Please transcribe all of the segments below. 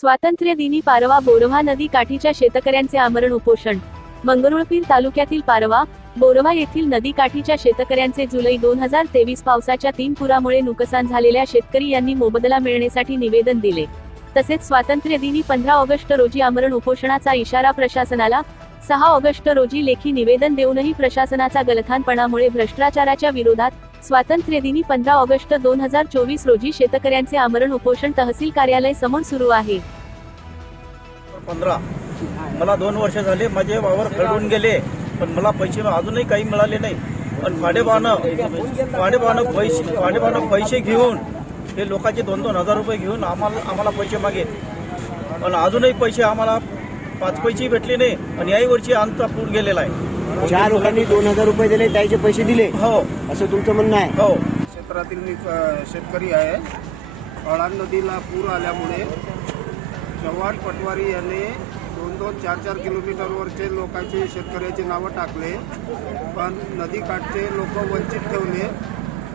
स्वातंत्र्य दिनी पारवा बोरवा नदी काठीच्या शेतकऱ्यांचे आमरण उपोषण. मंगरुळपीर तालुक्यातील पारवा बोरवा येथील नदी काठीच्या शेतकऱ्यांचे जुलै दोन हजार तेवीस पावसाच्या तीन पुरामुळे नुकसान झालेल्या शेतकरी यांनी मोबदला मिळण्यासाठी निवेदन दिले. तसेच स्वातंत्र्य दिनी पंधरा ऑगस्ट रोजी आमरण उपोषणाचा इशारा प्रशासनाला सहा ऑगस्ट रोजी लेखी निवेदन देऊनही प्रशासनाचा गलथानपणामुळे भ्रष्टाचाराच्या विरोधात स्वातंत्र्य दिनी पंधरा ऑगस्ट दोन हजार चोवीस रोजी शेतकऱ्यांचे आमरण उपोषण तहसील कार्यालय समोर सुरू आहे. पंधरा. मला दोन वर्ष झाले माझे वावर खरडून गेले पण मला पैसे अजूनही काही मिळाले नाही. पण भाडेबानं भाडेबानं पैसे भाडेबानं पैसे घेऊन हे लोकांचे दोन दोन हजार रुपये घेऊन आम्हाला आम्हाला पैसे मागे. पण अजूनही पैसे आम्हाला पाच पैसे भेटले नाही आणि याही वर्षी आमचा पूर गेलेला आहे. ज्या लोकांनी दोन हजार रुपये दिले त्याचे पैसे दिले. हो. असं तुमचं म्हणणं आहे? हो. क्षेत्रातील मी शेतकरी आहे. अळान नदीला पूर आल्यामुळे चव्हाण पटवारी यांनी दोन दोन चार चार किलोमीटरवरचे लोकांचे शेतकऱ्याचे नावं टाकले पण नदीकाठचे लोक वंचित ठेवले.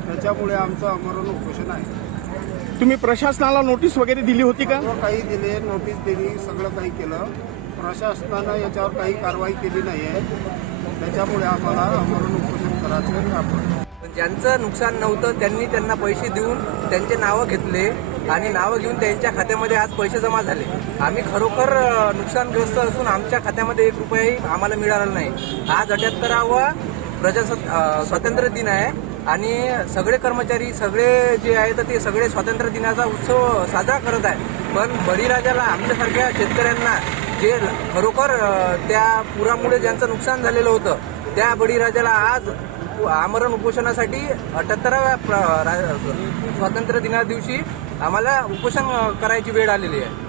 त्याच्यामुळे आमचं अमरण उपोषण आहे. तुम्ही प्रशासनाला नोटीस वगैरे दिली होती का? काही दिले नोटीस दिली सगळं काही केलं. प्रशासनानं याच्यावर काही कारवाई केली नाही आहे त्याच्यामुळे आम्हाला अमरण उपोषण करायचं ज्यांचं नुकसान नव्हतं त्यांनी त्यांना पैसे देऊन त्यांचे नावं घेतले. आणि नावं घेऊन त्यांच्या खात्यामध्ये आज पैसे जमा झाले. आम्ही खरोखर नुकसानग्रस्त असून आमच्या खात्यामध्ये एक रुपयाही आम्हाला मिळाला नाही. आज अठ्याहत्तरावा प्रजासत् स्वातंत्र्य दिन आहे आणि सगळे कर्मचारी सगळे जे आहेत ते सगळे स्वातंत्र्य दिनाचा उत्सव साजरा करत आहे पण बळीराजाला आमच्यासारख्या शेतकऱ्यांना जे खरोखर त्या पुरामुळे ज्यांचं नुकसान झालेलं होतं त्या बळीराजाला आज आमरण उपोषणासाठी अठ्याहत्तराव्या प्र- रा- स्वातंत्र्य दिना दिवशी आम्हाला उपोषण करायची वेळ आलेली आहे.